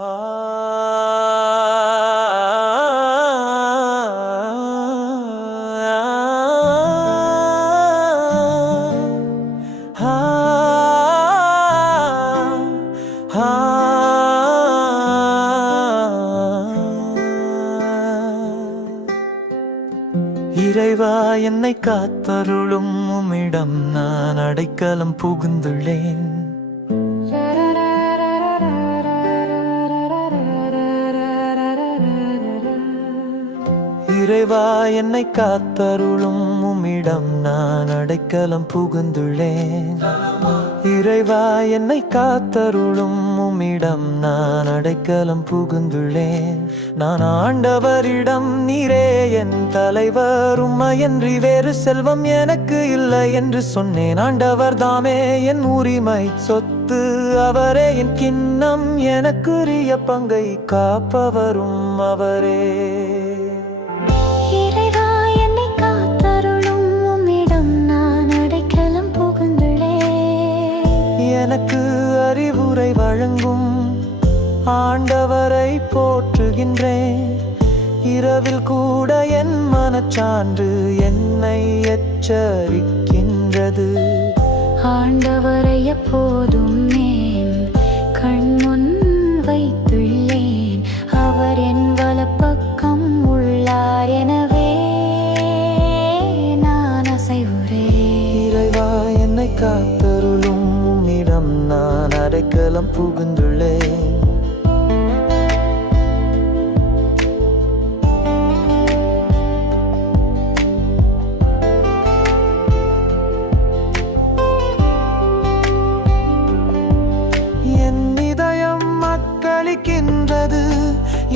இறைவா, என்னை காத்தருளும் உம்மிடம் நான் அடைக்கலம் புகுந்துள்ளேன். இறைவா, என்னை காத்தருளும் உம்மிடம் நான் அடைக்கலம் புகுந்துள்ளேன். இறைவா, என்னை காத்தருளும் உம்மிடம் நான் அடைக்கலம் புகுந்துள்ளேன். நான் ஆண்டவரிடம், நீரே என் தலைவர், உம்மையன்றி வேறு செல்வம் எனக்கு இல்லை என்று சொன்னேன். ஆண்டவர் தாமே என் உரிமை சொத்து, அவரே என் கிண்ணம், எனக்குரிய பங்கை காப்பவரும் அவரே. எனக்கு அறிவுரை வழங்கும் ஆண்டவரை போற்றுகின்றேன். இரவில் கூட என் மனச்சான்று என்னை எச்சரிக்கின்றது. ஆண்டவரை எப்போதும் என் கண்முன் வைத்துள்ளேன். அவர் என் வலப்பக்கம் உள்ளார், எனவே நான் அசைவுறேன். இறைவா, என்னை காத்தருளும் உம்மிடம் நான் அடைக்கலம் புகுந்துள்ளேன். என் இதயம் மக்களிக்கின்றது,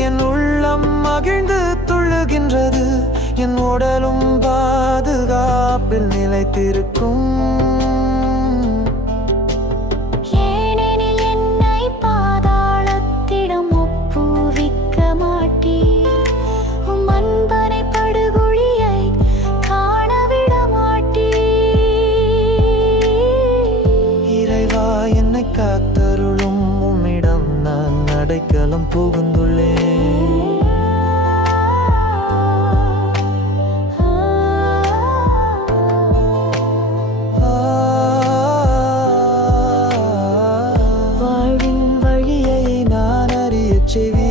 என் உள்ளம் மகிழ்ந்து துள்ளுகின்றது. என் உடலும் பாதுகாப்பில் நிலைத்திருக்கும். ஏனெனில் என்னை பாதாளத்திடம் ஒப்புவிக்க மாட்டீர். உம் அன்பனை படுகுழியை காணவிட மாட்டீர். இறைவா, என்னை காத்தருளும் உம்மிடம் நான் அடைக்கலம் புகுந்துள்ளேன். வாழ்வின் வழியை நான் அறியச் செய்வேன்.